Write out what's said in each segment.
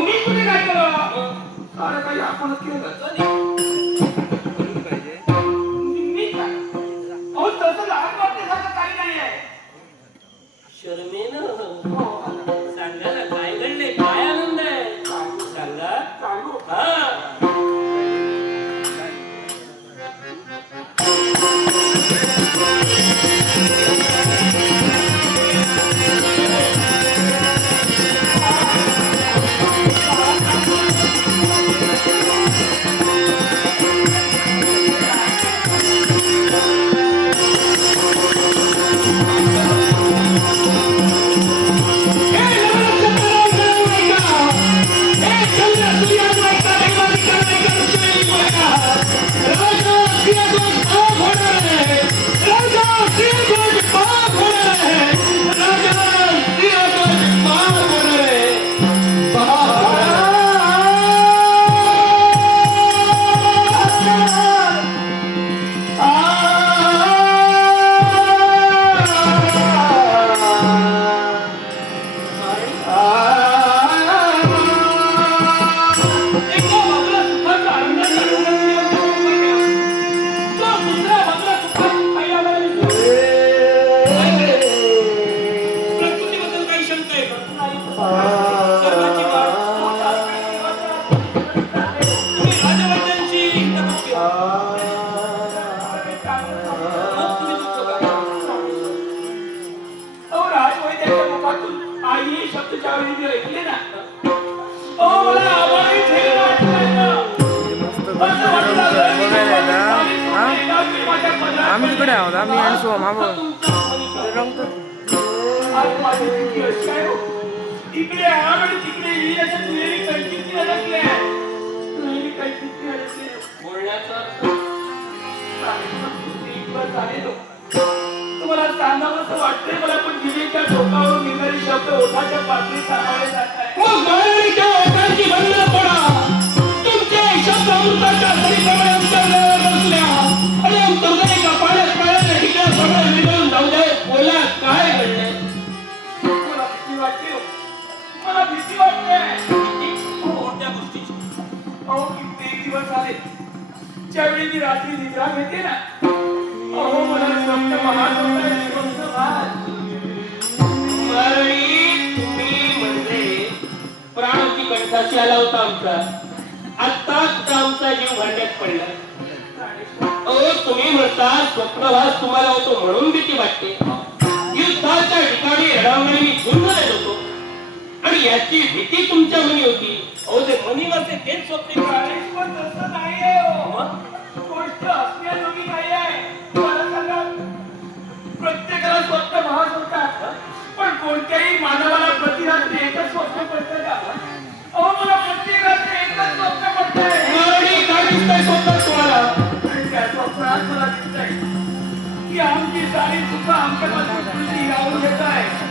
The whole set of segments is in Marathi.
मी कुठे काय केलं? सारं काही आपणच केलं. शर्मेनं. अडकले बोलण्याचा अर्थ इतकं झालेलो. तुम्हाला सांगावंसं वाटतंय मला पण जिभेच्या टोकावरून निघाले शब्द ओठाच्या पातळीत भीती वाटते कोणत्या गोष्टीची अहो कित्येक दिवस झाले ज्यावेळी मी रात्री निद्रा घेते ना अहो मला स्वप्न महान होत आहे, स्वप्न महान. तुम्ही म्हणजे प्राणाची कंठाशी आला होता आमचा आत्ताच आमचा जीव भांड्यात पडला अहो तुम्ही म्हणता स्वप्नवास तुम्हाला होतो म्हणून भीती वाटते युद्धाच्या ठिकाणी रडावणे मी झुंज देत होतो आणि याची भीती तुमच्या मनी होती. अहो ते मनीवरचे तेच स्वप्न हो. प्रत्येकाला स्वप्न भास होतात. पण कोणत्याही मानवाला एकच स्वप्न पडतं का? अहो मला प्रत्येक रात्री एकच स्वप्न पडतंय. मरणी काय दिसतंय स्वप्नात तुम्हाला. आणि त्या स्वप्नात मला दिसतंय की आमची सारी सुख आमच्यापासून यावून घेत आहे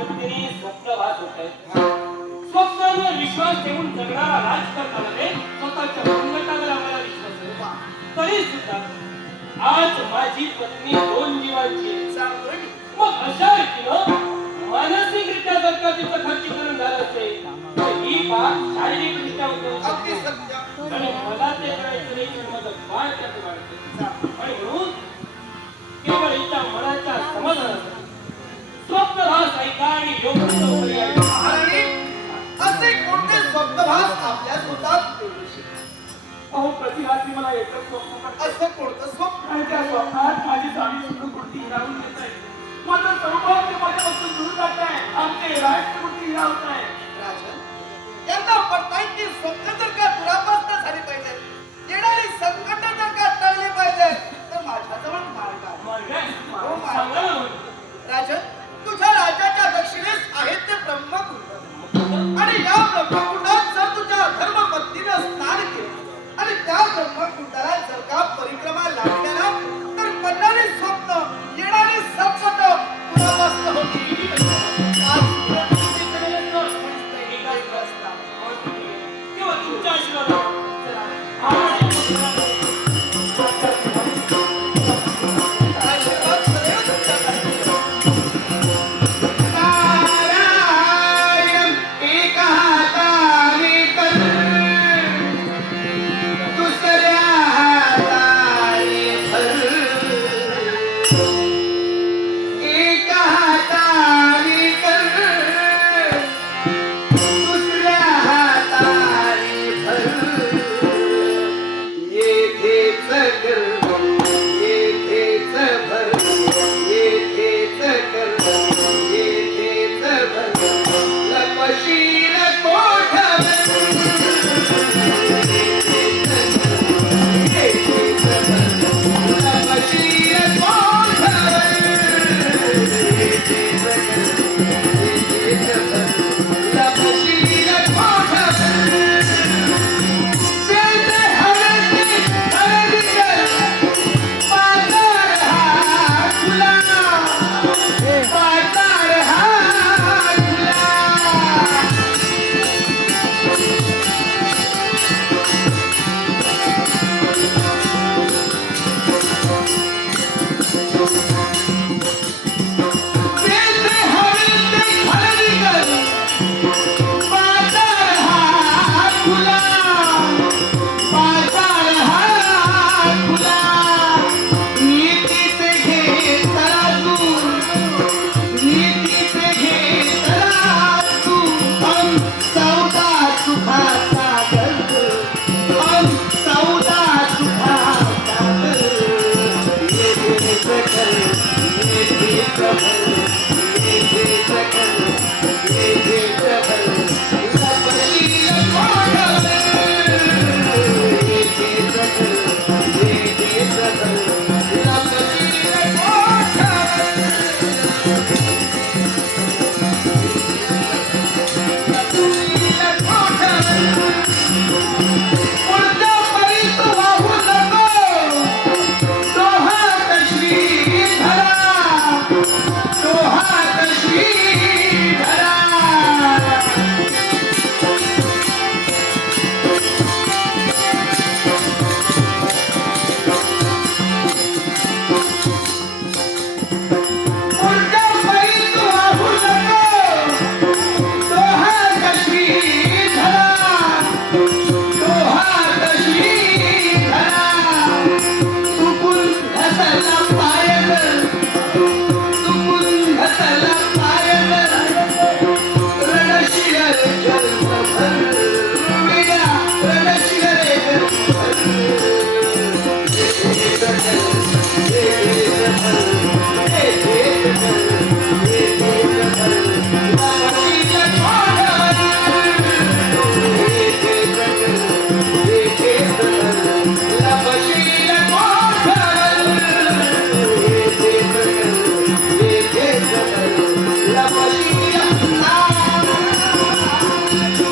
पत्नीला पत्नीने स्वप्नभास होत आहे स्वप्नावर विश्वास ठेवून जगणारा राजकारणामध्ये स्वतःच्या संकटावर आम्हाला विश्वास आहे तरी सुद्धा आज माझी पत्नी दोन जीवांची आहे. सांगतोय मी. मग अशा रीतीनं मानसिकरित्या जर का तिचं खर्चीकरण झालं असेल तर ही बाब शारीरिकरित्या उद्भवू अगदी शकते. सत्य आणि मला ते करायचं नाही पण माझं बाळ त्यात वाढतं आणि म्हणून केवळ हिच्या मनाच्या समाधानासाठी शब्दभास ऐका आणि योग्य असे कोणते शब्दभास आपल्या स्वतः अहो प्रतिरात्री मला एकच स्वप्न पडतं. असं कोणतं माझी जाणी सुद्धा कुर्ती हिरावून घेत आहे माझं सौभाग्य माझ्यापासून दूर जात आहे आमचे राष्ट्रपती हिरावत आहे